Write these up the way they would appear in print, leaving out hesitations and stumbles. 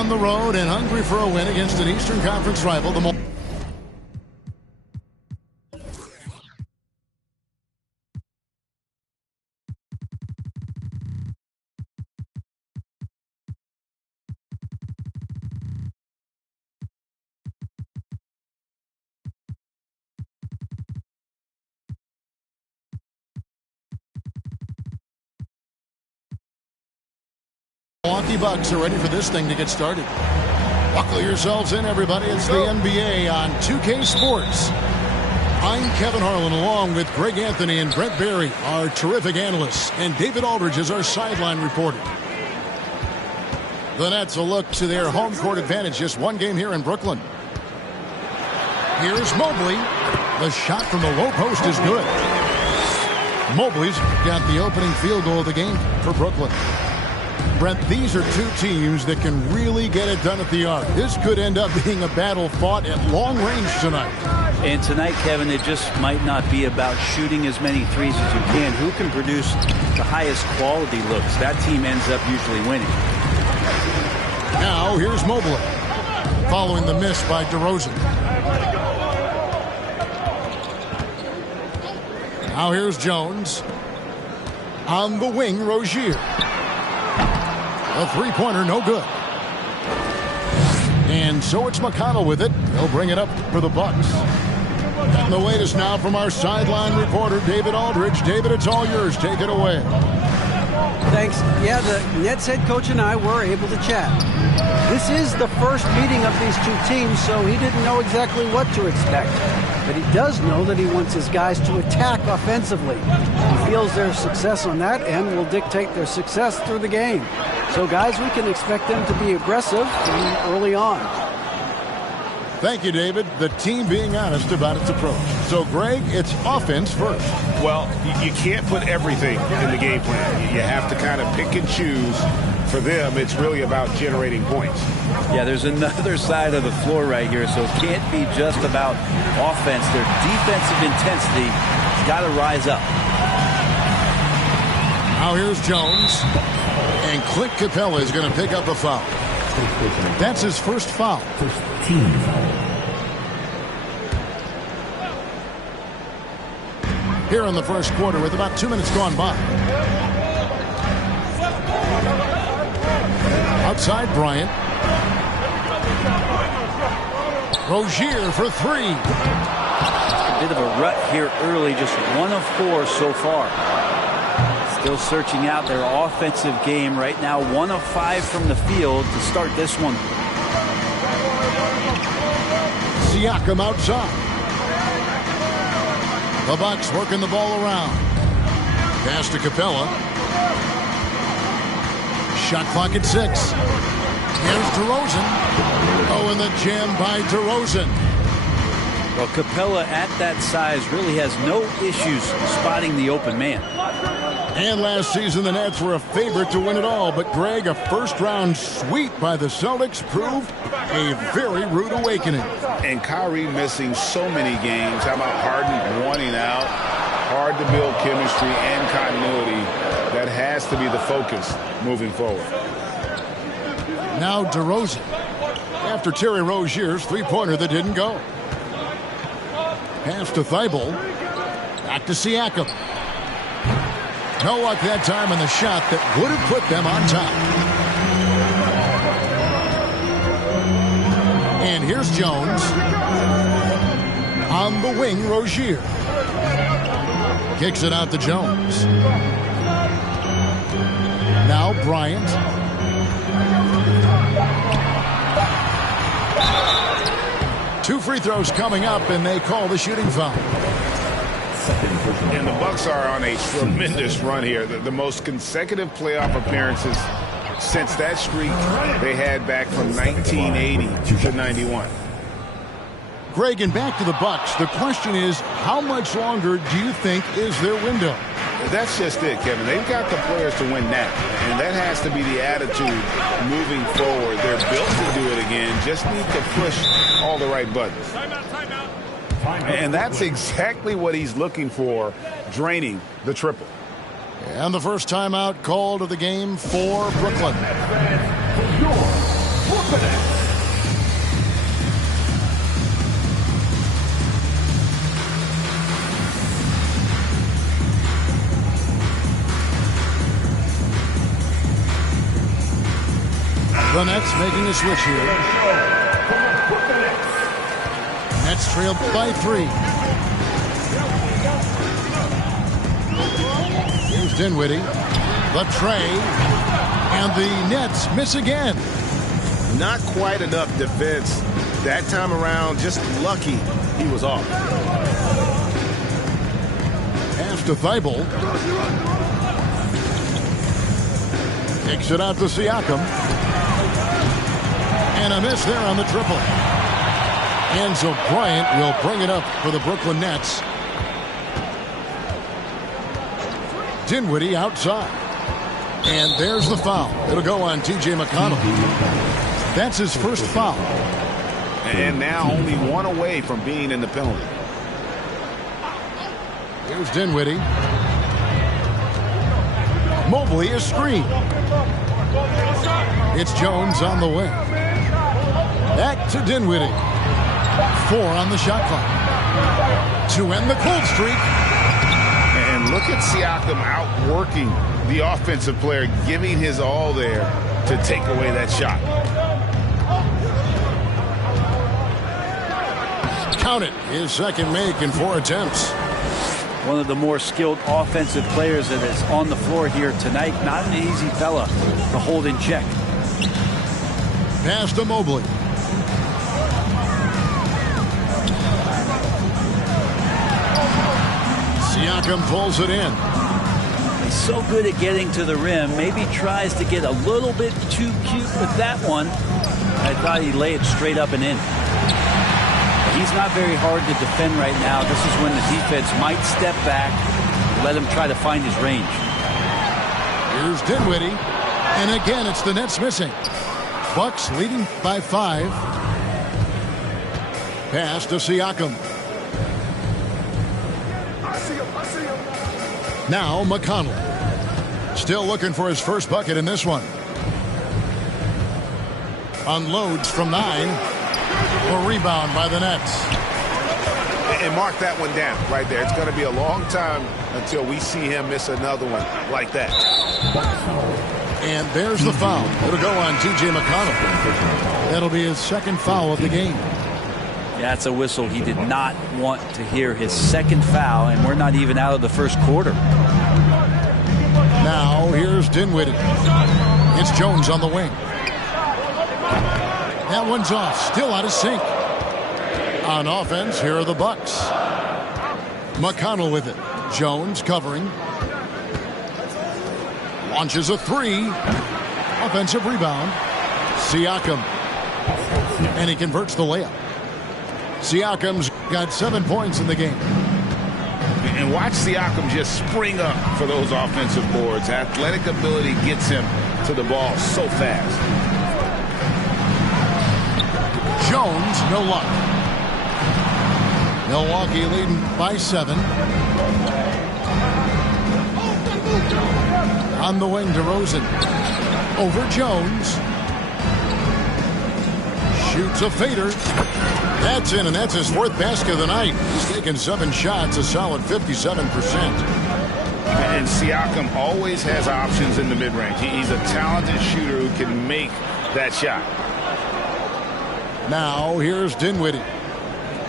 on the road and hungry for a win against an Eastern Conference rival. The Milwaukee Bucks are ready for this thing to get started. Buckle yourselves in, everybody. It's the NBA on 2K Sports. I'm Kevin Harlan, along with Greg Anthony and Brent Barry, our terrific analysts, and David Aldridge is our sideline reporter. The Nets will look to their home court advantage. Just one game here in Brooklyn. Here's Mobley. The shot from the low post is good. Mobley's got the opening field goal of the game for Brooklyn. Brent, these are two teams that can really get it done at the arc. This could end up being a battle fought at long range tonight. And tonight, Kevin, it just might not be about shooting as many threes as you can. Who can produce the highest quality looks? That team ends up usually winning. Now, here's Mobley, following the miss by DeRozan. Now here's Jones. On the wing, Rozier. A three-pointer, no good. And so it's McConnell with it. He'll bring it up for the Bucks. And the latest now from our sideline reporter, David Aldridge. David, it's all yours. Take it away. Thanks. Yeah, the Nets head coach and I were able to chat. This is the first meeting of these two teams, so he didn't know exactly what to expect. But he does know that he wants his guys to attack offensively. He feels their success on that end will dictate their success through the game. So, guys, we can expect them to be aggressive early on. Thank you, David. The team being honest about its approach. So, Greg, it's offense first. Well, you can't put everything in the game plan. You have to kind of pick and choose. For them, it's really about generating points. Yeah, there's another side of the floor right here, so it can't be just about offense. Their defensive intensity has got to rise up. Now here's Jones. And Clint Capella is going to pick up a foul. That's his first foul. First team foul. Here in the first quarter with about 2 minutes gone by. Outside Bryant. Rozier for three. A bit of a rut here early, just 1 of 4 so far. Still searching out their offensive game right now. 1 of 5 from the field to start this one. Siakam outside. The Bucks working the ball around. Pass to Capella. Shot clock at 6. Here's DeRozan. Oh, and the jam by DeRozan. Well, Capella at that size really has no issues spotting the open man. And last season, the Nets were a favorite to win it all. But, Greg, a first-round sweep by the Celtics proved a very rude awakening. And Kyrie missing so many games. How about Harden wanting out? Hard to build chemistry and continuity. That has to be the focus moving forward. Now DeRozan. After Terry Rozier's three-pointer that didn't go. Pass to Thibault. Back to Siakam. No luck that time on the shot that would have put them on top. And here's Jones. On the wing, Rozier. Kicks it out to Jones. Now Bryant. Two free throws coming up, and they call the shooting foul. And the Bucks are on a tremendous run here. The most consecutive playoff appearances since that streak they had back from 1980 to 91. Greg, and back to the Bucks. The question is, how much longer do you think is their window? That's just it, Kevin. They've got the players to win that, and that has to be the attitude moving forward. They're built to do it again, just need to push all the right buttons. And that's exactly what he's looking for, draining the triple. And the first timeout called of the game for Brooklyn. The Nets making a switch here. Nets trail by 3. Here's Dinwiddie. The tray. And the Nets miss again. Not quite enough defense that time around. Just lucky he was off. Pass to Thibault. Kicks it out to Siakam. And a miss there on the triple. Enzo Bryant will bring it up for the Brooklyn Nets. Dinwiddie outside. And there's the foul. It'll go on T.J. McConnell. That's his first foul. And now only one away from being in the penalty. Here's Dinwiddie. Mobley is screened. It's Jones on the wing. Back to Dinwiddie. 4 on the shot clock to end the cold streak. And look at Siakam outworking the offensive player, giving his all there to take away that shot. Count it. His second make in 4 attempts. One of the more skilled offensive players that is on the floor here tonight. Not an easy fella to hold in check. Pass to Mobley. Siakam pulls it in. He's so good at getting to the rim. Maybe tries to get a little bit too cute with that one. I thought he'd lay it straight up and in. He's not very hard to defend right now. This is when the defense might step back, let him try to find his range. Here's Dinwiddie. And again, it's the Nets missing. Bucks leading by 5. Pass to Siakam. Now McConnell. Still looking for his first bucket in this one. Unloads from 9. A rebound by the Nets. And mark that one down right there. It's going to be a long time until we see him miss another one like that. And there's the foul. It'll go on T.J. McConnell. That'll be his second foul of the game. That's a whistle. He did not want to hear his second foul, and we're not even out of the first quarter. Now here's Dinwiddie. It's Jones on the wing. That one's off. Still out of sync. On offense, here are the Bucks. McConnell with it. Jones covering. Launches a 3. Offensive rebound. Siakam. And he converts the layup. Siakam's got 7 points in the game. And watch Siakam just spring up for those offensive boards. Athletic ability gets him to the ball so fast. Jones, no luck. Milwaukee leading by 7. On the wing, DeRozan. Over Jones. Shoots a fader. That's in, and that's his 4th basket of the night. He's taken 7 shots, a solid 57%. And Siakam always has options in the mid-range. He's a talented shooter who can make that shot. Now, here's Dinwiddie.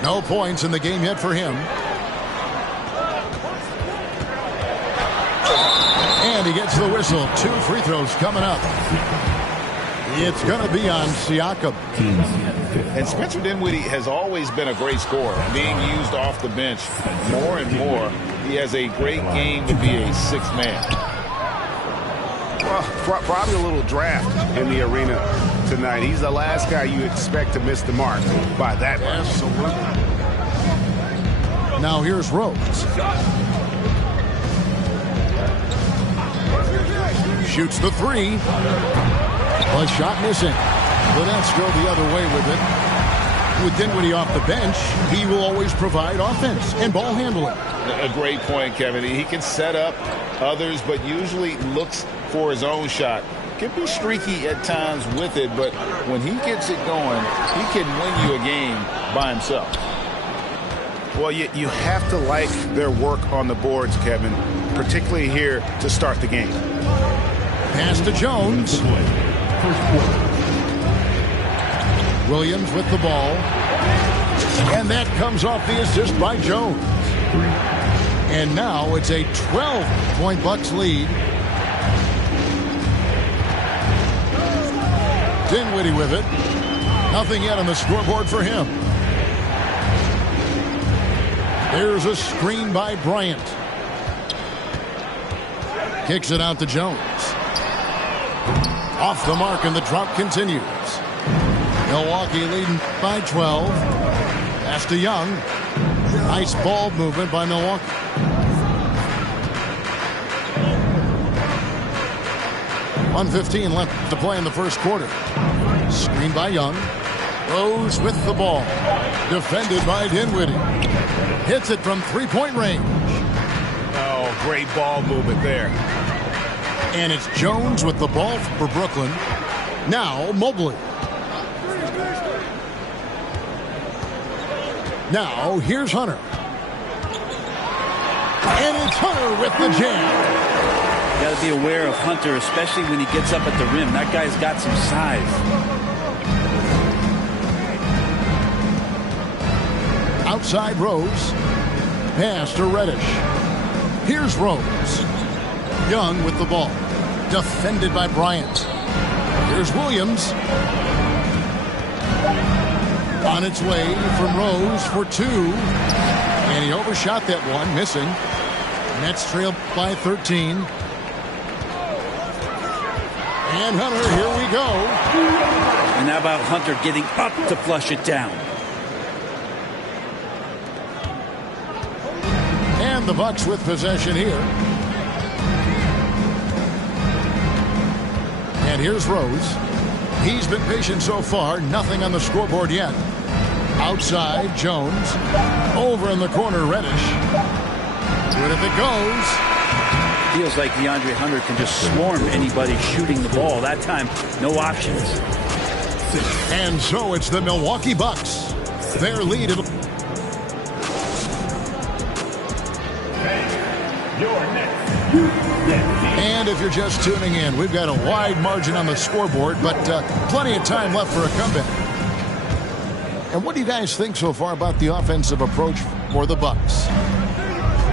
No points in the game yet for him. And he gets the whistle. 2 free throws coming up. It's going to be on Siakam. And Spencer Dinwiddie has always been a great scorer, being used off the bench more and more. He has a great game to be a 6th man. Well, probably a little draft in the arena tonight. He's the last guy you expect to miss the mark by that much. Absolutely. Now here's Rose. Shoots the 3. A shot missing. The Nets go the other way with it. With Dinwiddie off the bench, he will always provide offense and ball handling. A great point, Kevin. He can set up others, but usually looks for his own shot. Can be streaky at times with it, but when he gets it going, he can win you a game by himself. Well, you have to like their work on the boards, Kevin, particularly here to start the game. Pass to Jones. Williams with the ball. And that comes off the assist by Jones. And now it's a 12-point Bucks lead. Dinwiddie with it. Nothing yet on the scoreboard for him. There's a screen by Bryant. Kicks it out to Jones. Off the mark, and the drought continues. Milwaukee leading by 12. Pass to Young. Nice ball movement by Milwaukee. .115 left to play in the first quarter. Screen by Young. Rose with the ball. Defended by Dinwiddie. Hits it from three-point range. Oh, great ball movement there. And it's Jones with the ball for Brooklyn. Now Mobley. Now here's Hunter. And it's Hunter with the jam. You got to be aware of Hunter, especially when he gets up at the rim. That guy's got some size. Outside Rose. Pass to Reddish. Here's Rose. Young with the ball. Defended by Bryant. Here's Williams. On its way from Rose for two. And he overshot that one, missing. Nets trail by 13. And Hunter, here we go. And how about Hunter getting up to flush it down? And the Bucks with possession here. And here's Rose. He's been patient so far. Nothing on the scoreboard yet. Outside, Jones. Over in the corner, Reddish. Good if it goes. Feels like DeAndre Hunter can just swarm anybody shooting the ball. That time, no options. And so it's the Milwaukee Bucks. Their lead. And if you're just tuning in, we've got a wide margin on the scoreboard, but plenty of time left for a comeback. And what do you guys think so far about the offensive approach for the Bucks?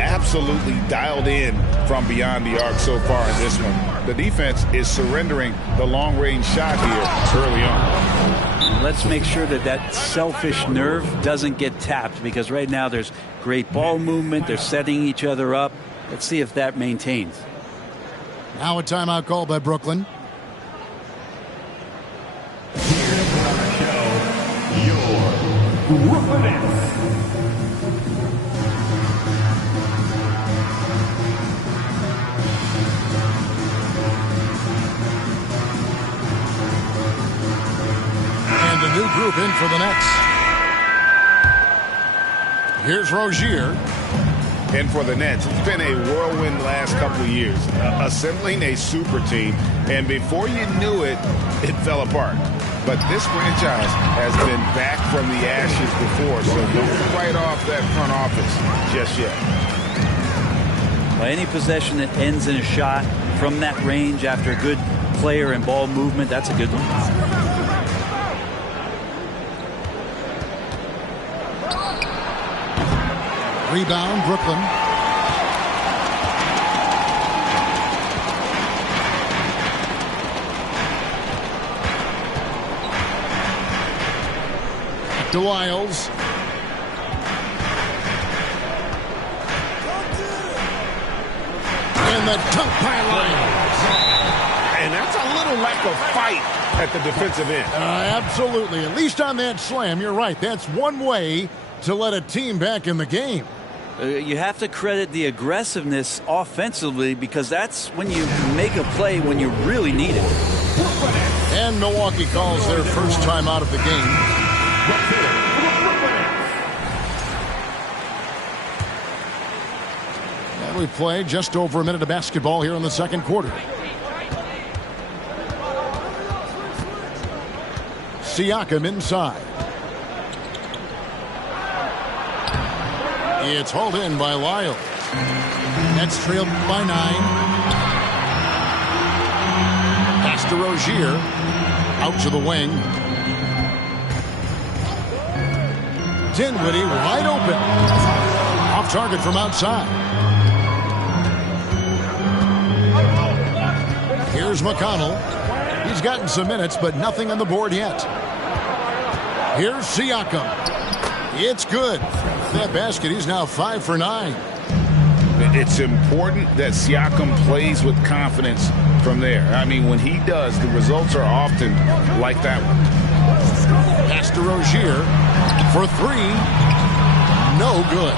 Absolutely dialed in from beyond the arc so far in this one. The defense is surrendering the long-range shot here early on. Let's make sure that that selfish nerve doesn't get tapped, because right now there's great ball movement. They're setting each other up. Let's see if that maintains. Now a timeout call by Brooklyn. Brooklyn Nets. And a new group in for the Nets. Here's Rozier. And for the Nets, it's been a whirlwind last couple of years, assembling a super team, and before you knew it, it fell apart. But this franchise has been back from the ashes before, so don't write off that front office just yet. Well, any possession that ends in a shot from that range after a good player and ball movement, that's a good one. Rebound, Brooklyn. To Wiles. And the dunk by Lyles. And that's a little lack of fight at the defensive end. Absolutely. At least on that slam, you're right. That's one way to let a team back in the game. You have to credit the aggressiveness offensively, because that's when you make a play when you really need it. And Milwaukee calls their first time out of the game. And we play just over a minute of basketball here in the second quarter. Siakam inside. It's hauled in by Lyles. Nets trailed by 9. Pass to Rozier. Out to the wing. Dinwiddie wide open. Off target from outside. Here's McConnell. He's gotten some minutes, but nothing on the board yet. Here's Siakam. It's good. That basket, he's now 5 for 9. It's important that Siakam plays with confidence from there. I mean, when he does, the results are often like that one. Pass to Rozier for 3. No good.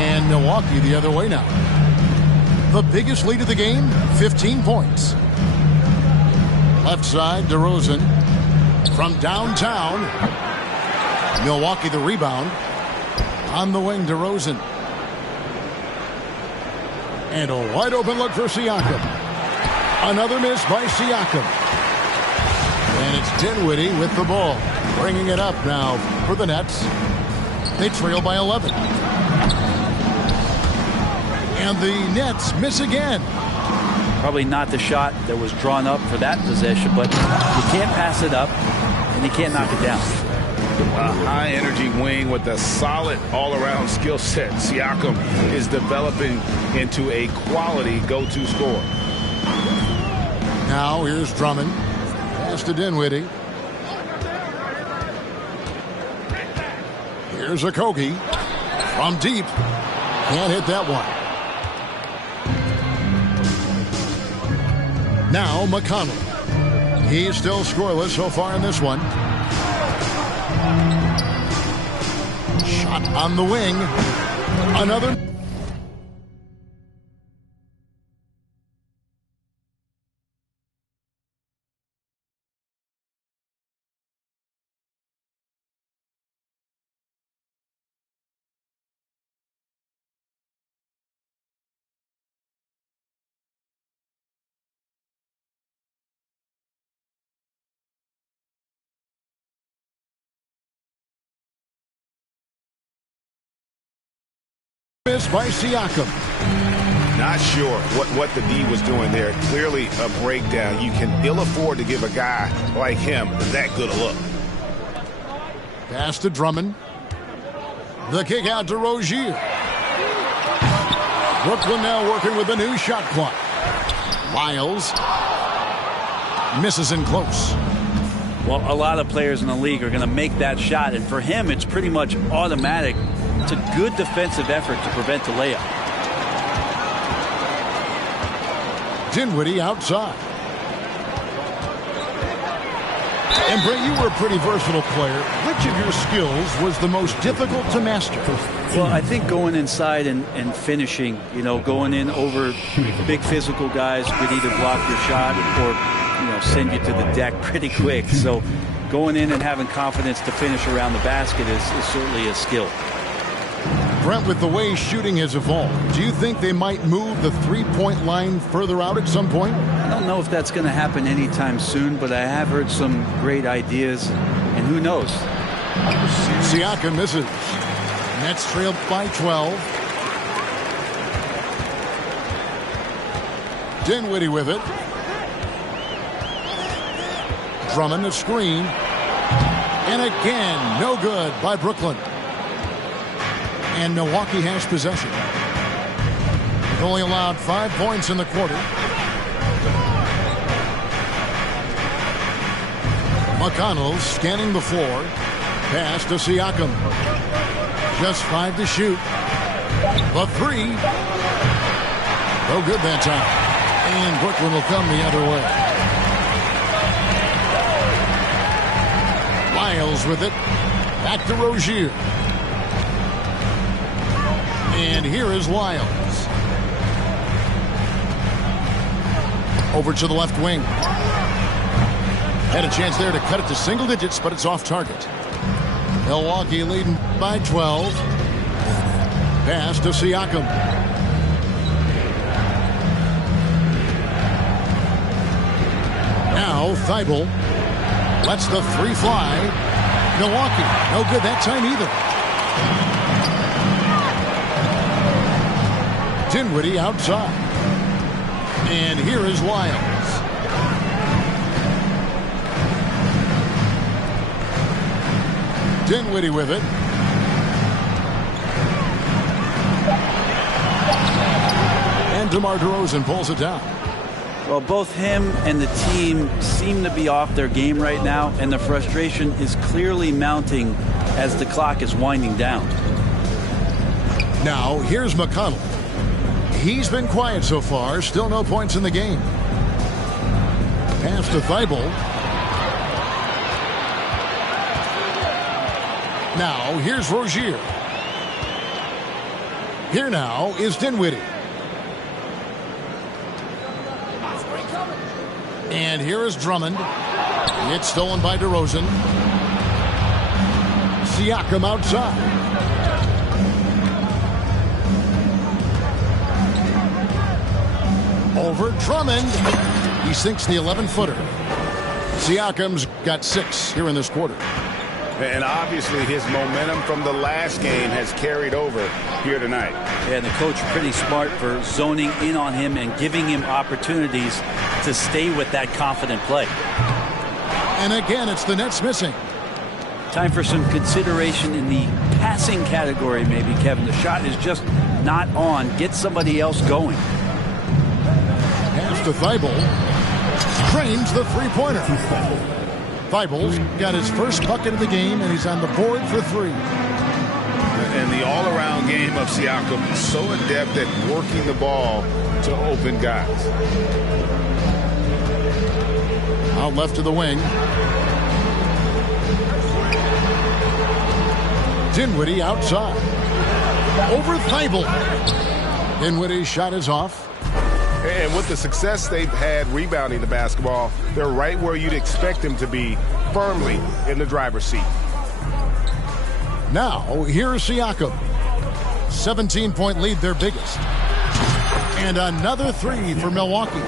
And Milwaukee the other way now. The biggest lead of the game, 15 points. Left side, DeRozan. From downtown. Milwaukee the rebound. On the wing, DeRozan. And a wide open look for Siakam. Another miss by Siakam. And it's Dinwiddie with the ball. Bringing it up now for the Nets. They trail by 11. And the Nets miss again. Probably not the shot that was drawn up for that possession, but you can't pass it up and you can't knock it down. A high-energy wing with a solid all-around skill set. Siakam is developing into a quality go-to scorer. Now here's Drummond. Pass to Dinwiddie. Here's Okogie. From deep. Can't hit that one. Now McConnell. He's still scoreless so far in this one. Shot on the wing. Another. Miss by Siakam. Not sure what the D was doing there. Clearly a breakdown. You can ill afford to give a guy like him that good a look. Pass to Drummond. The kick out to Rozier. Brooklyn now working with a new shot clock. Lyles misses in close. Well, a lot of players in the league are going to make that shot, and for him, it's pretty much automatic. It's a good defensive effort to prevent the layup. Dinwiddie outside. And Brett, you were a pretty versatile player. Which of your skills was the most difficult to master? Well, I think going inside and finishing, you know, going in over big physical guys could either block your shot or, you know, send you to the deck pretty quick. So going in and having confidence to finish around the basket is certainly a skill. Brent, with the way shooting has evolved, do you think they might move the three-point line further out at some point? I don't know if that's going to happen anytime soon, but I have heard some great ideas, and who knows? Siakam misses. Nets trail by 12. Dinwiddie with it. Drummond a screen. And again, no good by Brooklyn. And Milwaukee has possession. They've only allowed 5 points in the quarter. McConnell scanning the floor. Pass to Siakam. Just 5 to shoot. The three. No good that time. And Brooklyn will come the other way. Lyles with it. Back to Rozier. And here is Lyles. Over to the left wing. Had a chance there to cut it to single digits, but it's off target. Milwaukee leading by 12. Pass to Siakam. Now Thibault. Lets the three fly. Milwaukee, no good that time either. Dinwiddie outside. And here is Lyles. Dinwiddie with it. And DeMar DeRozan pulls it down. Well, both him and the team seem to be off their game right now, and the frustration is clearly mounting as the clock is winding down. Now, here's McConnell. He's been quiet so far. Still no points in the game. Pass to Thibault. Now, here's Rozier. Here now is Dinwiddie. And here is Drummond. It's stolen by DeRozan. Siakam outside. Over Drummond. He sinks the 11-footer. Siakam's got 6 here in this quarter. And obviously his momentum from the last game has carried over here tonight. And the coach pretty smart for zoning in on him and giving him opportunities to stay with that confident play. And again, it's the Nets missing. Time for some consideration in the passing category, maybe, Kevin. The shot is just not on. Get somebody else going. Pass to Thibault. Drains the three-pointer. Thibault's got his first bucket of the game, and he's on the board for 3. And the all-around game of Siakam is so adept at working the ball to open guys. Out left to the wing. Dinwiddie outside. Over Thibault. Dinwiddie's shot is off. And with the success they've had rebounding the basketball, they're right where you'd expect them to be, firmly in the driver's seat. Now, here's Siakam. 17-point lead, their biggest. And another 3 for Milwaukee.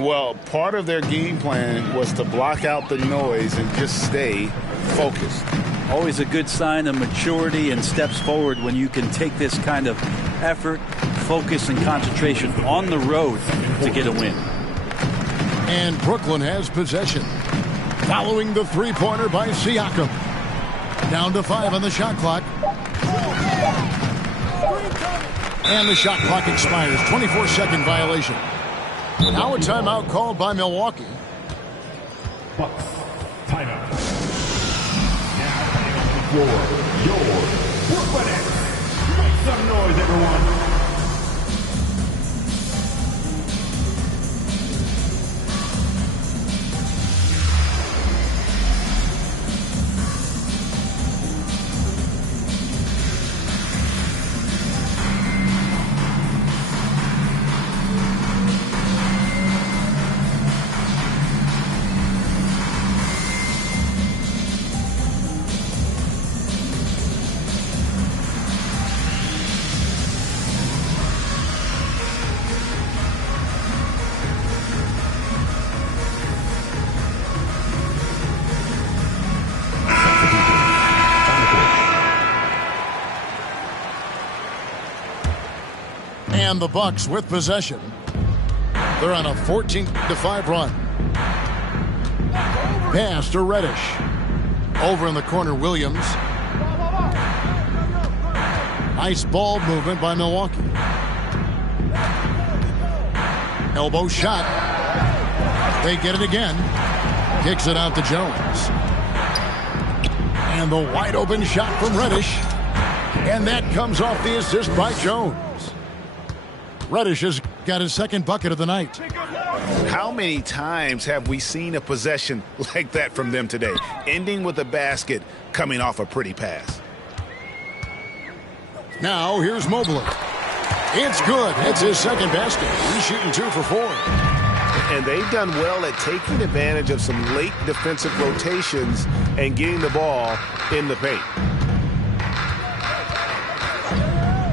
Well, part of their game plan was to block out the noise and just stay focused. Always a good sign of maturity and steps forward when you can take this kind of effort, focus, and concentration on the road to get a win. And Brooklyn has possession. Following the three-pointer by Siakam. Down to 5 on the shot clock. And the shot clock expires. 24-second violation. Now a timeout called by Milwaukee. Bucks, timeout. Now, your Brooklyn Nets. Make some noise, everyone. And the Bucks with possession. They're on a 14-5 run. Pass to Reddish. Over in the corner, Williams. Nice ball movement by Milwaukee. Elbow shot. They get it again. Kicks it out to Jones. And the wide open shot from Reddish. And that comes off the assist by Jones. Reddish has got his second bucket of the night. How many times have we seen a possession like that from them today, ending with a basket coming off a pretty pass? Now here's Mobley. It's good. It's his second basket. He's shooting 2 for 4. And they've done well at taking advantage of some late defensive rotations and getting the ball in the paint.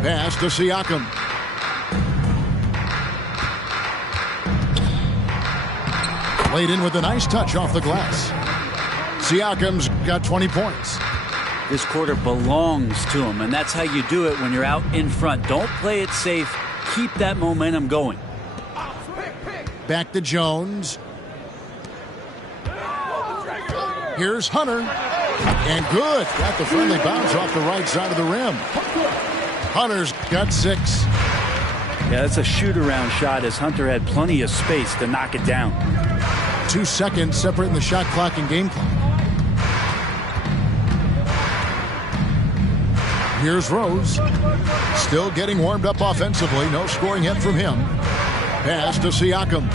Pass to Siakam. Laid in with a nice touch off the glass. Siakam's got 20 points. This quarter belongs to him, and that's how you do it when you're out in front. Don't play it safe. Keep that momentum going. Back to Jones. Here's Hunter. And good. Got the friendly bounce off the right side of the rim. Hunter's got 6. Yeah, that's a shoot-around shot as Hunter had plenty of space to knock it down. 2 seconds separating the shot clock and game clock. Here's Rose. Still getting warmed up offensively. No scoring yet from him. Pass to Siakam.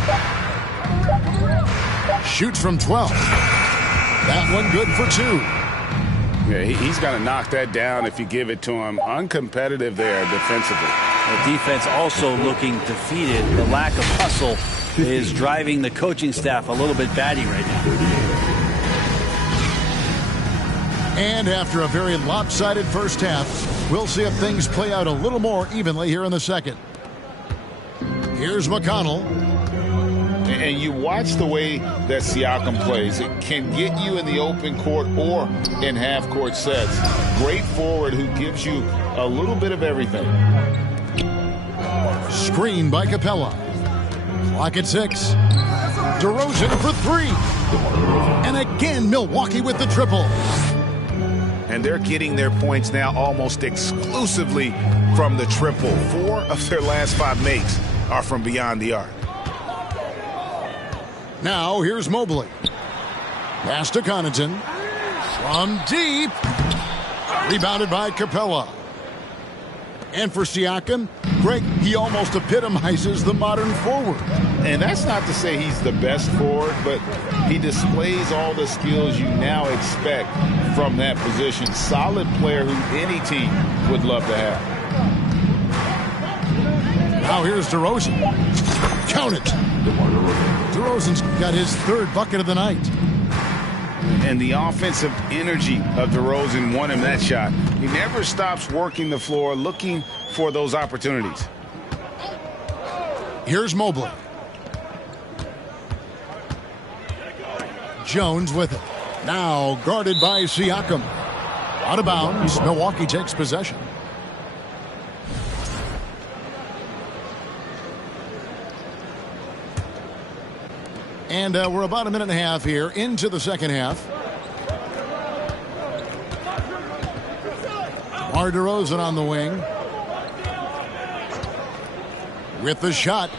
Shoots from 12. That one good for 2. Yeah, he's got to knock that down if you give it to him. Uncompetitive there defensively. The defense also looking defeated. The lack of hustle is driving the coaching staff a little bit batty right now. And after a very lopsided first half, we'll see if things play out a little more evenly here in the second. Here's McConnell. And you watch the way that Siakam plays. It can get you in the open court or in half-court sets. Great forward who gives you a little bit of everything. Screen by Capella. Clock at 6. DeRozan for 3. And again, Milwaukee with the triple. And they're getting their points now almost exclusively from the triple. 4 of their last 5 makes are from beyond the arc. Now here's Mobley. Pass to Connaughton. From deep. Rebounded by Capella. And for Siakam, Greg, he almost epitomizes the modern forward. And that's not to say he's the best forward, but he displays all the skills you now expect from that position. Solid player who any team would love to have. Now here's DeRozan. Count it. DeRozan's got his 3rd bucket of the night. And the offensive energy of DeRozan won him that shot. He never stops working the floor, looking for those opportunities. Here's Mobley. Jones with it. Now guarded by Siakam. Out of bounds. Milwaukee takes possession. And we're about a minute and a half here into the second half. DeMar DeRozan on the wing. With the shot.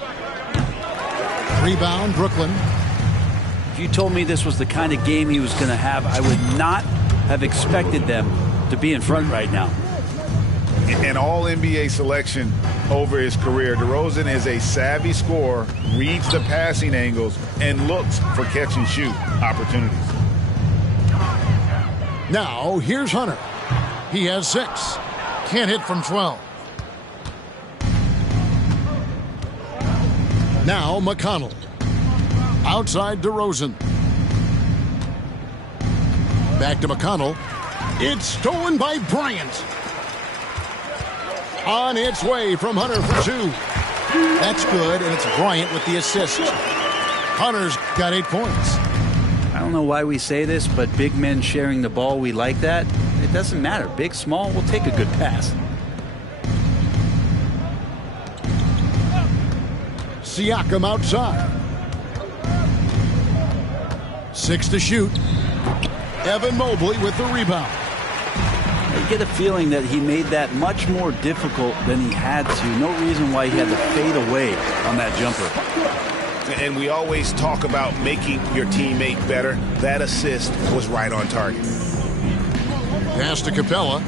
Rebound, Brooklyn. If you told me this was the kind of game he was going to have, I would not have expected them to be in front right now. An all-NBA selection over his career. DeRozan is a savvy scorer, reads the passing angles, and looks for catch-and-shoot opportunities. Now, here's Hunter. He has 6. Can't hit from 12. Now, McConnell. Outside DeRozan. Back to McConnell. It's stolen by Bryant. On its way from Hunter for 2. That's good, and it's Bryant with the assist. Hunter's got 8 points. I don't know why we say this, but big men sharing the ball, we like that. It doesn't matter. Big, small, we'll take a good pass. Siakam outside. 6 to shoot. Evan Mobley with the rebound. I get a feeling that he made that much more difficult than he had to. No reason why he had to fade away on that jumper. And we always talk about making your teammate better. That assist was right on target. Pass to Capella.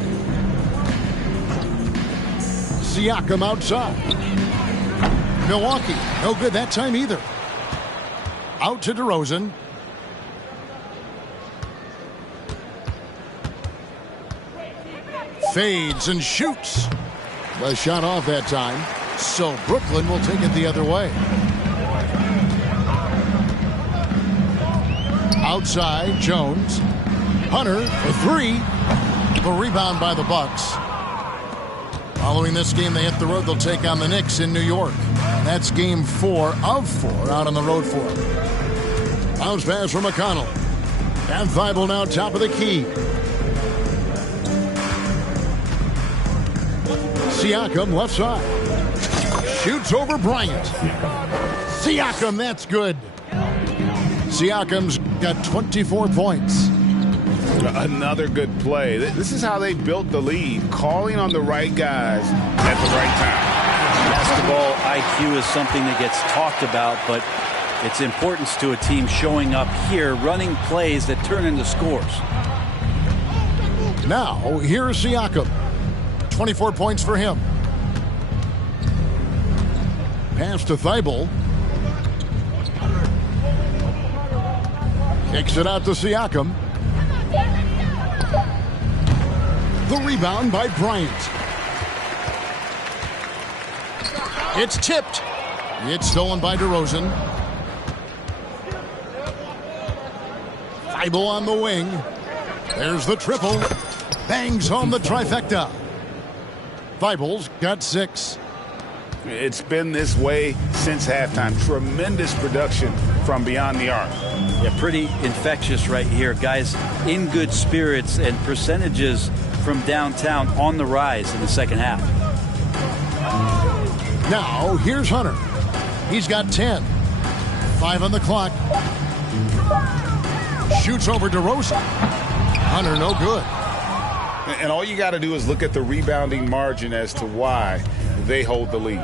Siakam outside. Milwaukee, no good that time either. Out to DeRozan. Fades and shoots. The shot off that time. So Brooklyn will take it the other way. Outside, Jones. Hunter for 3. The rebound by the Bucks. Following this game, they hit the road. They'll take on the Knicks in New York. That's game 4 of 4 out on the road for them. Bounce pass for McConnell. And Thibault now top of the key. Siakam left side. Shoots over Bryant. Siakam, that's good. Siakam's got 24 points. Another good play. This is how they built the lead, calling on the right guys at the right time. Basketball IQ is something that gets talked about, but its importance to a team showing up here, running plays that turn into scores. Now, here's Siakam. 24 points for him. Pass to Thibault. Kicks it out to Siakam. The rebound by Bryant. It's tipped. It's stolen by DeRozan. Thibault on the wing. There's the triple. Bangs home the trifecta. Thibault's got 6. It's been this way since halftime. Tremendous production from beyond the arc. Yeah, pretty infectious right here. Guys in good spirits, and percentages from downtown on the rise in the second half. Now, here's Hunter. He's got 10. 5 on the clock. Shoots over DeRozan. Hunter, no good. And all you got to do is look at the rebounding margin as to why they hold the lead.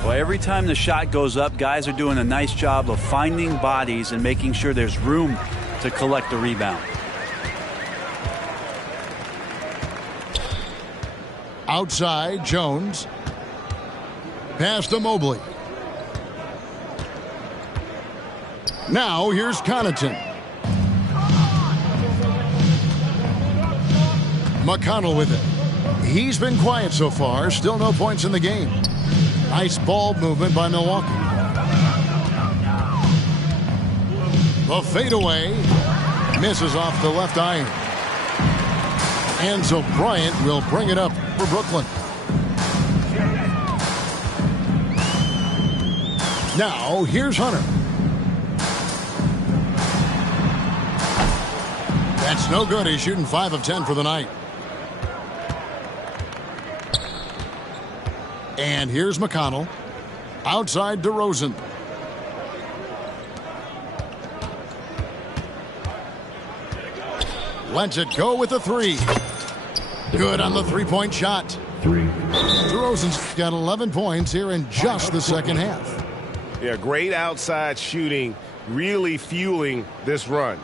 Well, every time the shot goes up, guys are doing a nice job of finding bodies and making sure there's room to collect the rebound. Outside, Jones. Pass to Mobley. Now, here's Connaughton. McConnell with it. He's been quiet so far. Still no points in the game. Nice ball movement by Milwaukee. The fadeaway misses off the left iron. And so Bryant will bring it up for Brooklyn. Now, here's Hunter. That's no good. He's shooting 5 of 10 for the night. And here's McConnell. Outside DeRozan. Lets it go with the 3. Good on the three-point shot. 3. DeRozan's got 11 points here in just the second half. Yeah, great outside shooting, really fueling this run.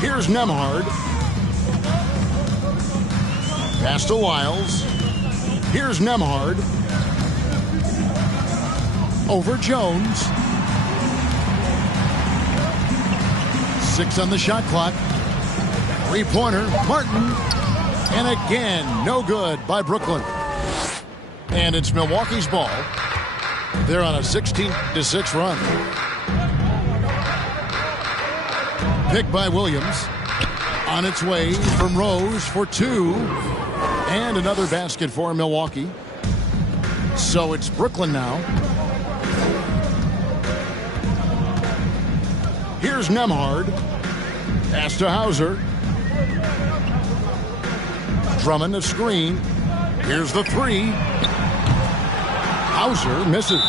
Here's Nembhard. Pass to Wiles. Here's Nembhard. Over Jones. 6 on the shot clock. Three-pointer, Martin. And again, no good by Brooklyn. And it's Milwaukee's ball. They're on a 16-6 run. Pick by Williams. On its way from Rose for 2. And another basket for Milwaukee. So it's Brooklyn now. Here's Nembhard. Pass to Hauser. Drummond a screen. Here's the 3. Hauser misses.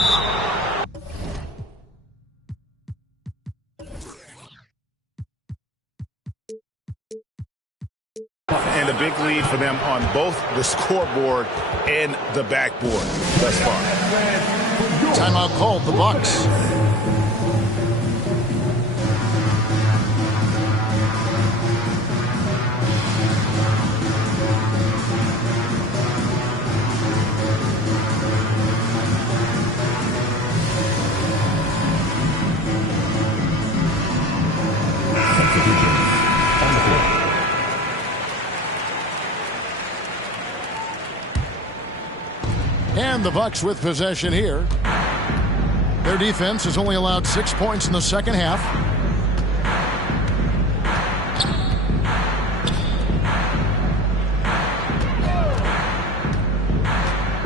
And a big lead for them on both the scoreboard and the backboard thus far. Timeout called, the Bucks. And the Bucks with possession here. Their defense has only allowed 6 points in the second half.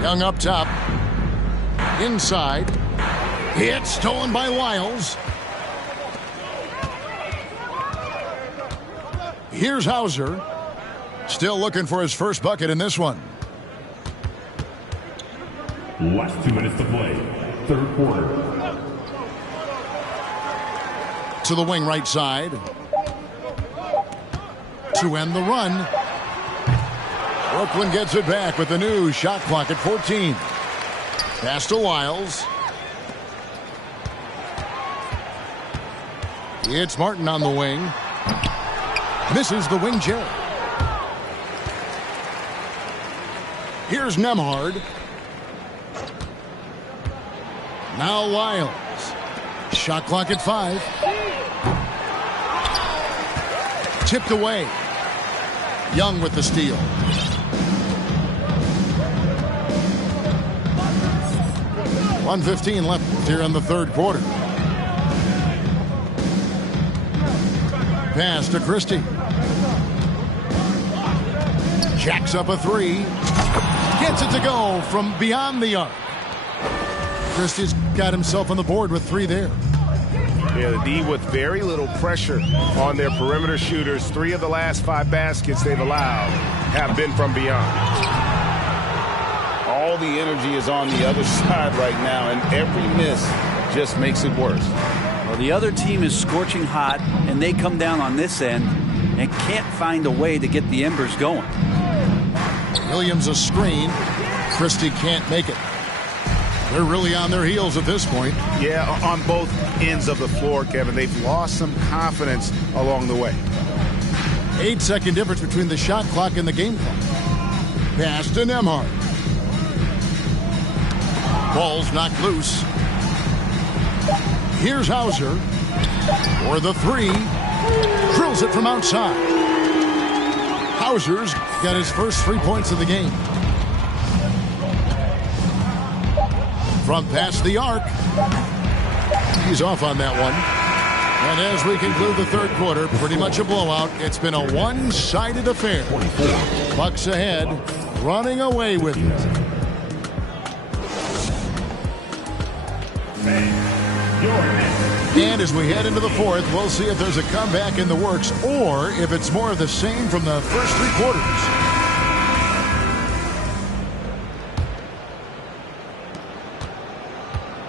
Young up top. Inside. It's stolen by Lyles. Here's Hauser. Still looking for his first bucket in this one. Last 2 minutes to play. Third quarter. To the wing right side. To end the run. Brooklyn gets it back with the new shot clock at 14. Pass to Lyles. It's Martin on the wing. Misses the wing chair. Here's Nembhard. Now Lyles. Shot clock at 5. Tipped away. Young with the steal. .115 left here in the third quarter. Pass to Christie. Jacks up a 3. Gets it to go from beyond the arc. Christie's got himself on the board with 3 there. Yeah, the D with very little pressure on their perimeter shooters. 3 of the last 5 baskets they've allowed have been from beyond. All the energy is on the other side right now, and every miss just makes it worse. Well, the other team is scorching hot, and they come down on this end and can't find a way to get the embers going. Williams a screen. Christie can't make it. They're really on their heels at this point. Yeah, on both ends of the floor, Kevin. They've lost some confidence along the way. 8-second difference between the shot clock and the game clock. Pass to Nembhard. Ball's knocked loose. Here's Hauser for the 3. Drills it from outside. Hauser's got his first 3 points of the game. From past the arc. He's off on that one. And as we conclude the third quarter, pretty much a blowout. It's been a one-sided affair. Bucks ahead, running away with it. And as we head into the fourth, we'll see if there's a comeback in the works or if it's more of the same from the first 3 quarters.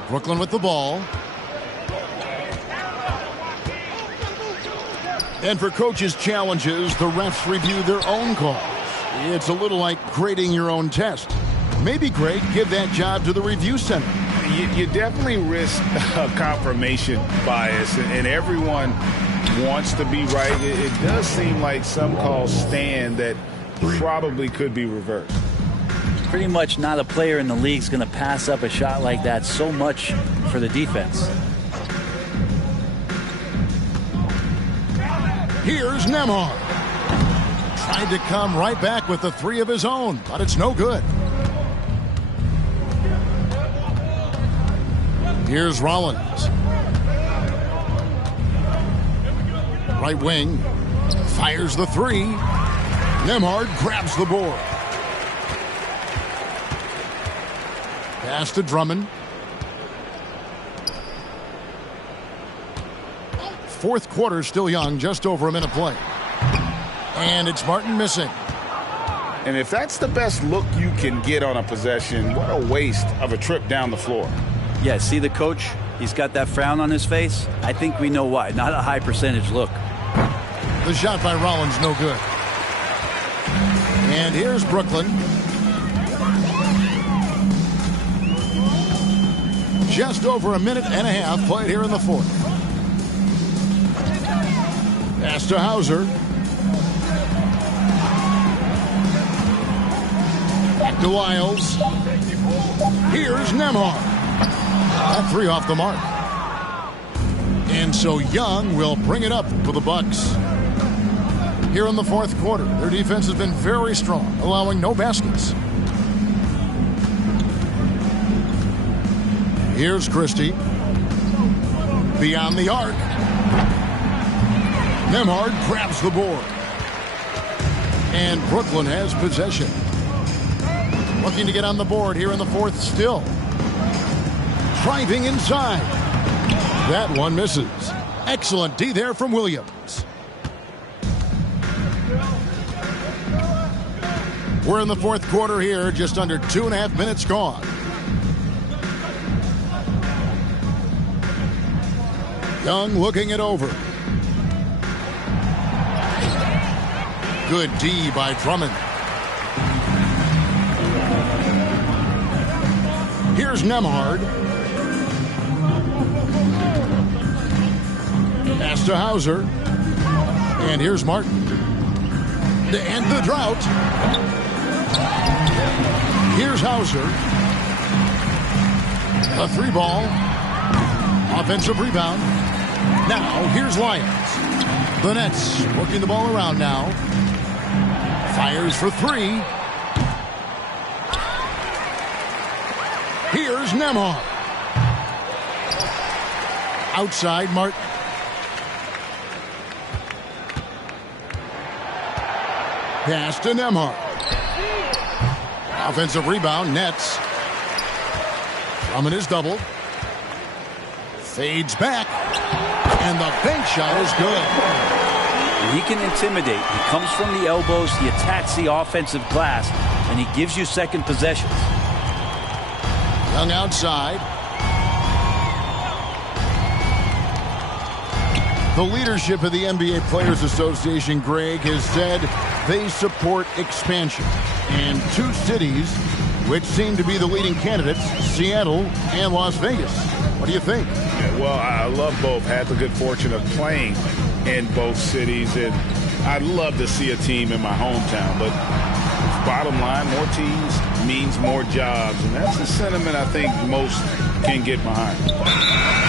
Brooklyn with the ball. And for coaches' challenges, the refs review their own calls. It's a little like grading your own test. Maybe, Greg, give that job to the review center. You definitely risk a confirmation bias, and everyone wants to be right. It does seem like some calls stand that probably could be reversed. Pretty much not a player in the league is going to pass up a shot like that so much for the defense. Here's Nembhard. Tried to come right back with the 3 of his own, but it's no good. Here's Rollins. Right wing. Fires the 3. Nembhard grabs the board. Pass to Drummond. Fourth quarter still young, just over a minute play. And it's Martin missing. And if that's the best look you can get on a possession, what a waste of a trip down the floor. Yeah, see the coach? He's got that frown on his face. I think we know why. Not a high percentage look. The shot by Rollins, no good. And here's Brooklyn. Just over a minute and a half played here in the fourth. Pass to Hauser. Back to Lyles. Here's Nembhard. That 3 off the mark. And so Young will bring it up for the Bucks. Here in the fourth quarter, their defense has been very strong, allowing no baskets. Here's Christie. Beyond the arc. Nembhard grabs the board. And Brooklyn has possession. Looking to get on the board here in the fourth still. Driving inside. That one misses. Excellent D there from Williams. We're in the fourth quarter here, just under 2.5 minutes gone. Young looking it over. Good D by Drummond. Here's Nembhard. Pass to Hauser. And here's Martin. To end the drought. Here's Hauser. A 3-ball. Offensive rebound. Now, here's Lyons. The Nets working the ball around now. Fires for 3. Here's Nembhard. Outside Martin. Pass to Nembhard. Offensive rebound, Nets. Drummond is doubled. Fades back. And the bank shot is good. He can intimidate. He comes from the elbows. He attacks the offensive glass. And he gives you second possessions. Young outside. The leadership of the NBA Players Association, Greg, has said they support expansion. And 2 cities which seem to be the leading candidates, Seattle and Las Vegas. What do you think? Yeah, well, I love both. Had the good fortune of playing in both cities, and I'd love to see a team in my hometown. But bottom line, more teams means more jobs, and that's the sentiment I think most can get behind.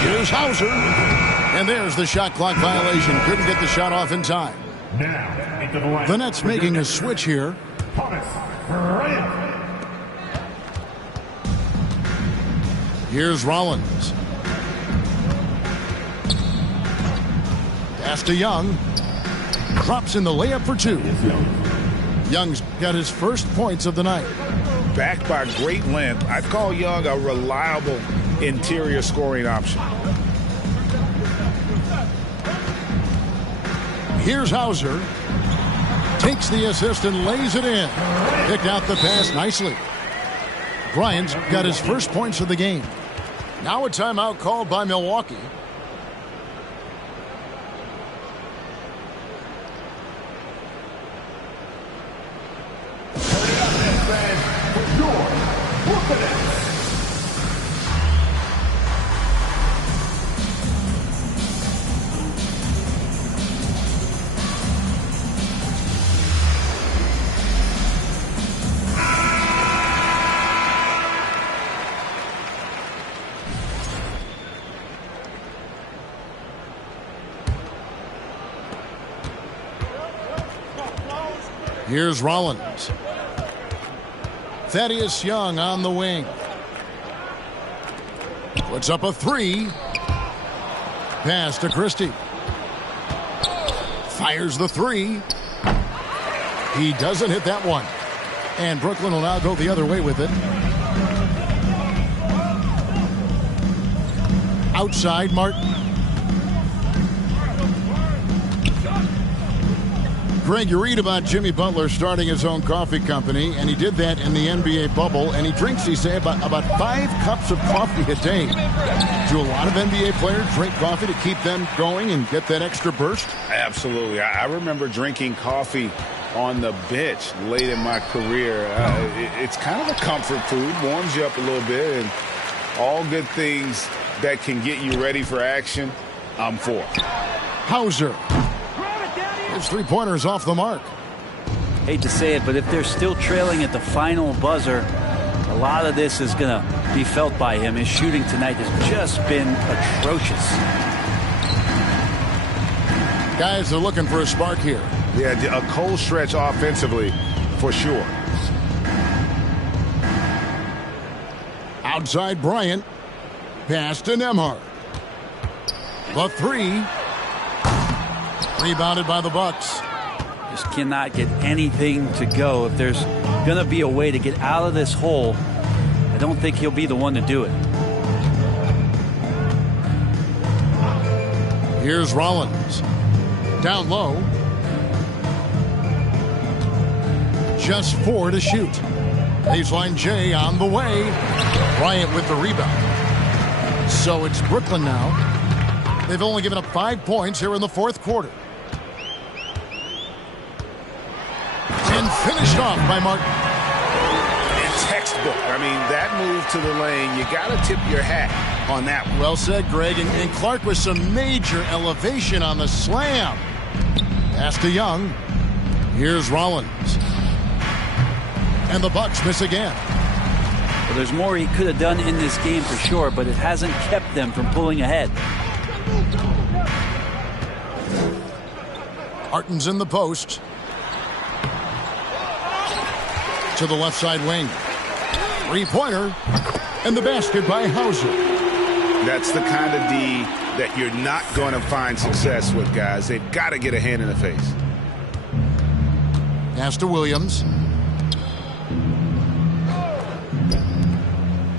Here's Hauser, and there's the shot clock violation. Couldn't get the shot off in time. Now, into the line. The Nets making a switch here. Thomas Bryant. Here's Rollins. Pass to Young. Drops in the layup for 2. Young's got his first points of the night. Backed by great length, I'd call Young a reliable interior scoring option. Here's Hauser. Takes the assist and lays it in. Picked out the pass nicely. Bryant's got his first points of the game. Now a timeout called by Milwaukee. Here's Rollins. Thaddeus Young on the wing. Puts up a 3. Pass to Christie. Fires the 3. He doesn't hit that one. And Brooklyn will now go the other way with it. Outside Martin. Greg, you read about Jimmy Butler starting his own coffee company, and he did that in the NBA bubble, and he drinks, he say, about 5 cups of coffee a day. Do a lot of NBA players drink coffee to keep them going and get that extra burst? Absolutely. I remember drinking coffee on the bench late in my career. It's kind of a comfort food, warms you up a little bit, and all good things that can get you ready for action, I'm for. Hauser. His 3-pointer's off the mark. Hate to say it, but if they're still trailing at the final buzzer, a lot of this is going to be felt by him. His shooting tonight has just been atrocious. Guys are looking for a spark here. Yeah, a cold stretch offensively, for sure. Outside Bryant. pass to Nembhard. The three. Rebounded by the Bucks. Just cannot get anything to go. If there's going to be a way to get out of this hole, I don't think he'll be the one to do it. Here's Rollins. Down low. Just 4 to shoot. Baseline J on the way. Bryant with the rebound. So it's Brooklyn now. They've only given up 5 points here in the fourth quarter. And finished off by Martin. And textbook. I mean, that move to the lane, you got to tip your hat on that one. Well said, Greg. And Clark with some major elevation on the slam. Pass to Young. Here's Rollins. And the Bucks miss again. Well, there's more he could have done in this game for sure, but it hasn't kept them from pulling ahead. Harton's in the post. To the left side wing. Three-pointer. And the basket by Hauser. That's the kind of D that you're not going to find success with, guys. They've got to get a hand in the face. Pass to Williams.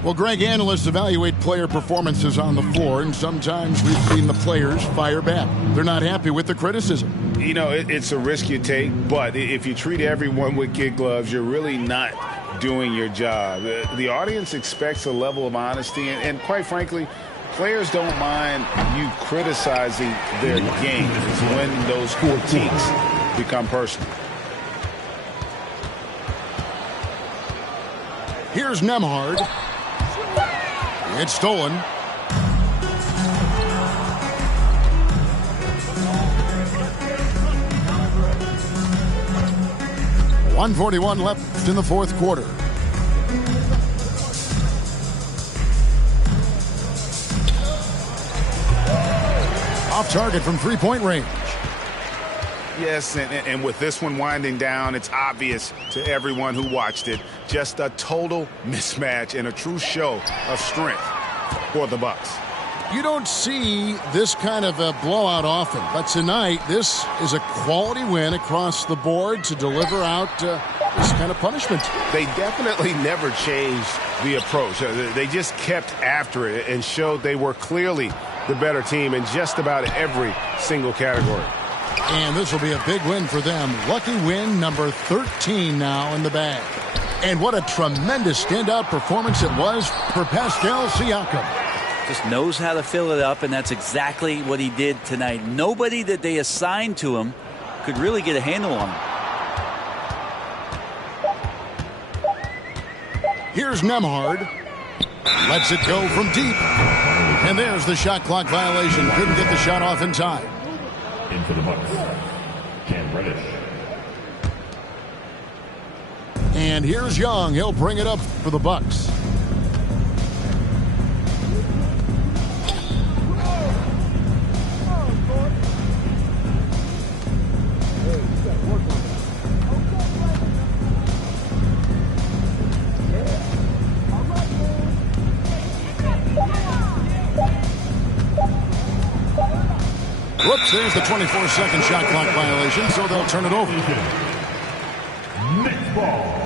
Well, Greg, analysts evaluate player performances on the floor, and sometimes we've seen the players fire back. They're not happy with the criticism. You know, it's a risk you take, but if you treat everyone with kid gloves, you're really not doing your job. The audience expects a level of honesty, and quite frankly, players don't mind you criticizing their game. It's when those critiques become personal. Here's Nembhard. It's stolen. .141 left in the fourth quarter. Off target from three-point range. Yes, and with this one winding down, it's obvious to everyone who watched it. Just a total mismatch and a true show of strength for the Bucks. You don't see this kind of a blowout often, but tonight this is a quality win across the board to deliver out this kind of punishment. They definitely never changed the approach. They just kept after it and showed they were clearly the better team in just about every single category. And this will be a big win for them. Lucky win number 13 now in the bag. And what a tremendous standout performance it was for Pascal Siakam. Just knows how to fill it up, and that's exactly what he did tonight. Nobody that they assigned to him could really get a handle on him. Here's Nembhard. Lets it go from deep. And there's the shot clock violation. Couldn't get the shot off in time. In for the Bucks, Cam Reddish. And here's Young. He'll bring it up for the Bucks. Whoops, there's the 24-second shot clock violation, so they'll turn it over. Next ball.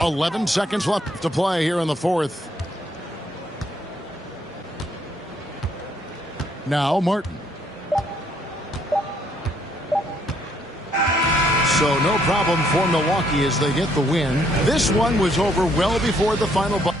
11 seconds left to play here in the fourth. Now Martin. So no problem for Milwaukee as they get the win. This one was over well before the final buzzer.